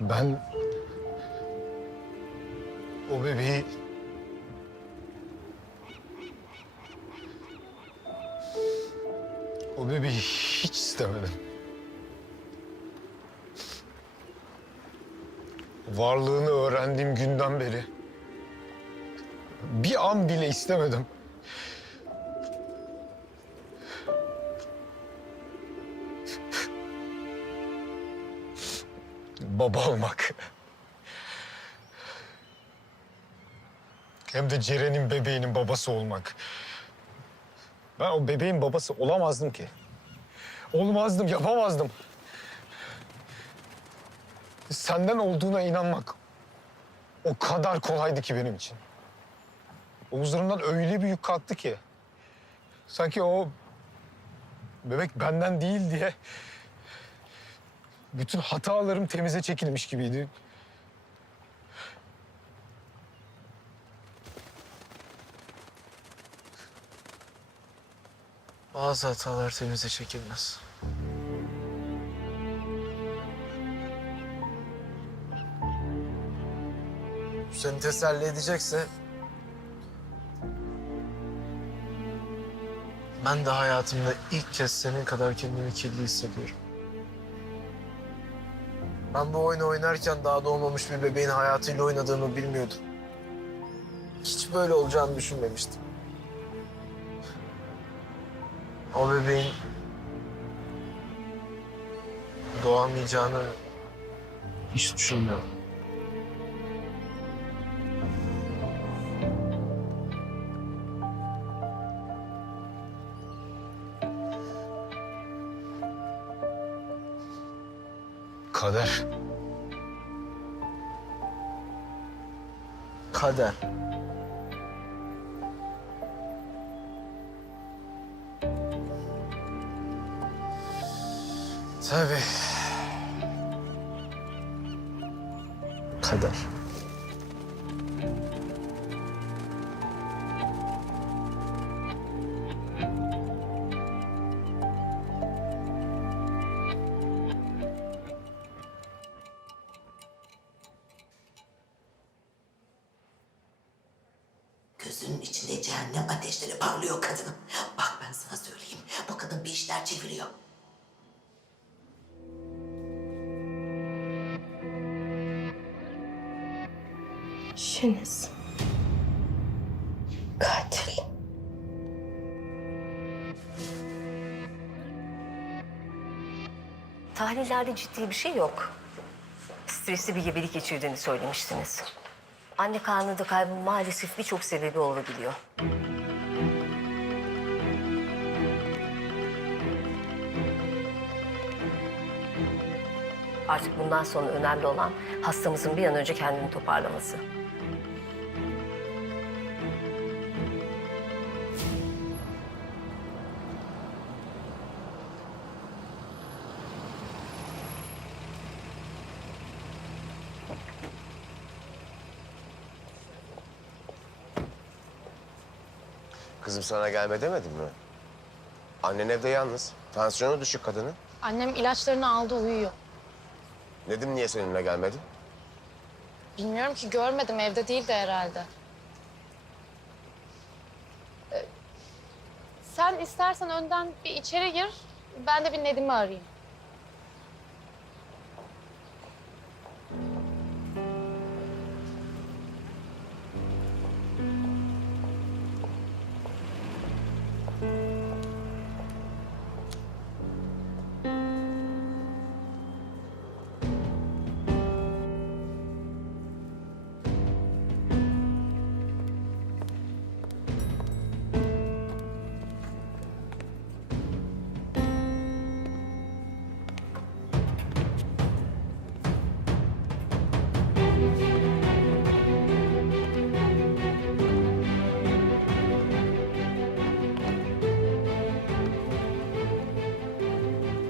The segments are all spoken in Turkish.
Ben o bebeği o bebeği hiç istemedim. Varlığını öğrendiğim günden beri bir an bile istemedim. Baba olmak. Hem de Ceren'in bebeğinin babası olmak. Ben o bebeğin babası olamazdım ki. Olmazdım, yapamazdım. Senden olduğuna inanmak o kadar kolaydı ki benim için. Omuzlarımdan öyle bir yük kalktı ki. Sanki o bebek benden değil diye bütün hatalarım temize çekilmiş gibiydi. Bazı hatalar temize çekilmez. Seni teselli edecekse... Ben de hayatımda ilk kez senin kadar kendimi kirli hissediyorum. Ben bu oyunu oynarken daha doğmamış bir bebeğin hayatıyla oynadığımı bilmiyordum. Hiç böyle olacağını düşünmemiştim. O bebeğin doğamayacağını hiç düşünmüyorum. Kader. Kader. Tabii. Kader. Gözünün içinde cehennem ateşleri parlıyor kadının. Bak ben sana söyleyeyim. Bu kadın bir işler çeviriyor. Şeniz. Katil. Tahlillerde ciddi bir şey yok. Stresli bir gebelik geçirdiğini söylemiştiniz. Anne karnında kaybın maalesef birçok sebebi olabiliyor. Artık bundan sonra önemli olan hastamızın bir an önce kendini toparlaması. Kızım sana gelme demedim mi? Annen evde yalnız. Tansiyonu düşük kadının. Annem ilaçlarını aldı uyuyor. Nedim niye seninle gelmedi? Bilmiyorum ki görmedim evde değil de herhalde. Ee, Sen istersen önden bir içeri gir. Ben de bir Nedim'i arayayım.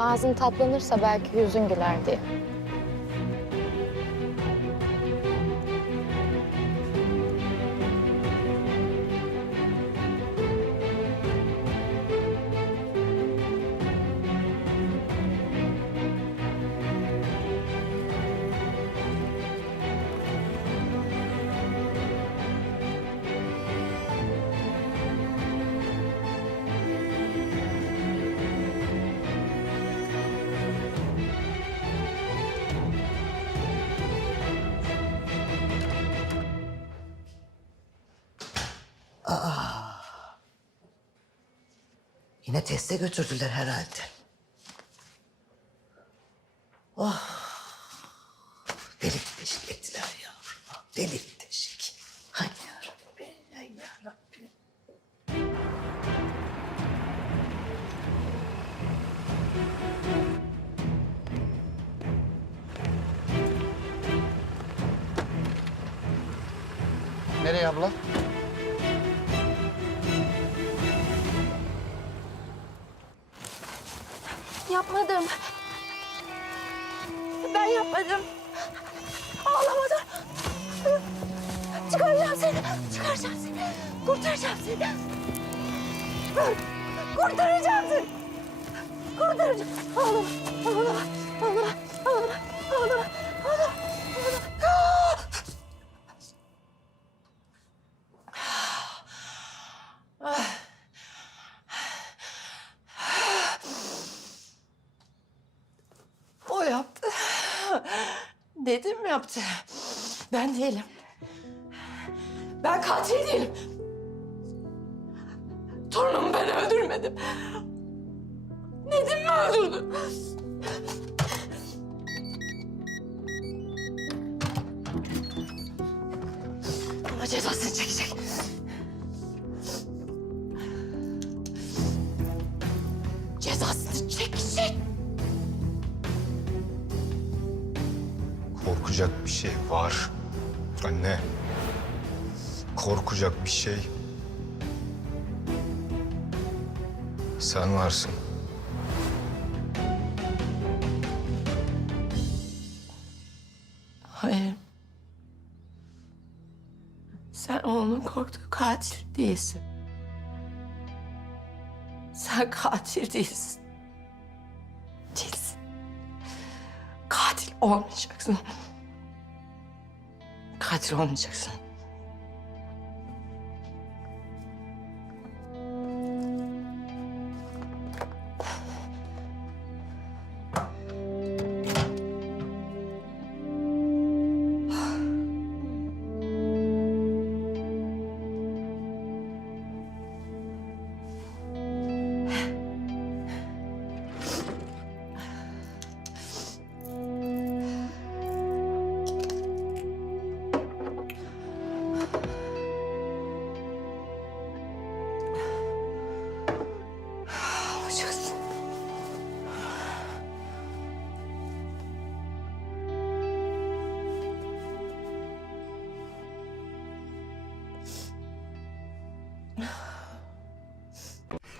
Ağzın tatlanırsa belki yüzün güler diye. Yine teste götürdüler herhalde. Oh. Delik deşik ettiler yavrum. Delik deşik. Hay yarabbim, hay yarabbim. Nereye abla? Yapmadım. Ben yapmadım. Ağlamadım. Çıkaracağım seni. Çıkaracağım seni. Kurtaracağım seni. Kur- Kurtaracağım seni. Kurtaracağım. Ağlama. Ağlama. Ağlama. Ağlama. Ağlama. Ağlama. O yaptı. Dedim yaptı. Ben değilim. Ben katil değilim. Torunumu ben öldürmedim. Nedim mi öldürdü? Ama cezasını çekecek. Korkacak bir şey var. Anne. Korkacak bir şey. Sen varsın. Hayır. Sen oğlunun korktuğu katil değilsin. Sen katil değilsin. Olmayacaksın. Katil olmayacaksın.